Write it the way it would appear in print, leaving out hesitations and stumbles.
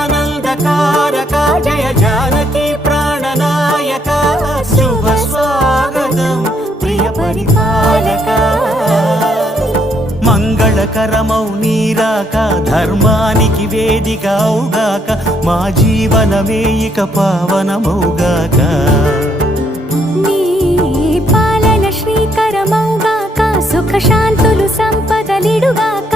జగదానందకారక జయ జానకి ప్రాణనాయక శుభ స్వాగతం ప్రియ పరిపాలక మంగళకరమౌ నీరాక ధర్మానికి వేదిక అవుగాక మా జీవనమే ఇక పావనమౌగాక నీ పాలన శ్రీకరమౌగాక సుఖ శాంతులు సంపదలిడుగాక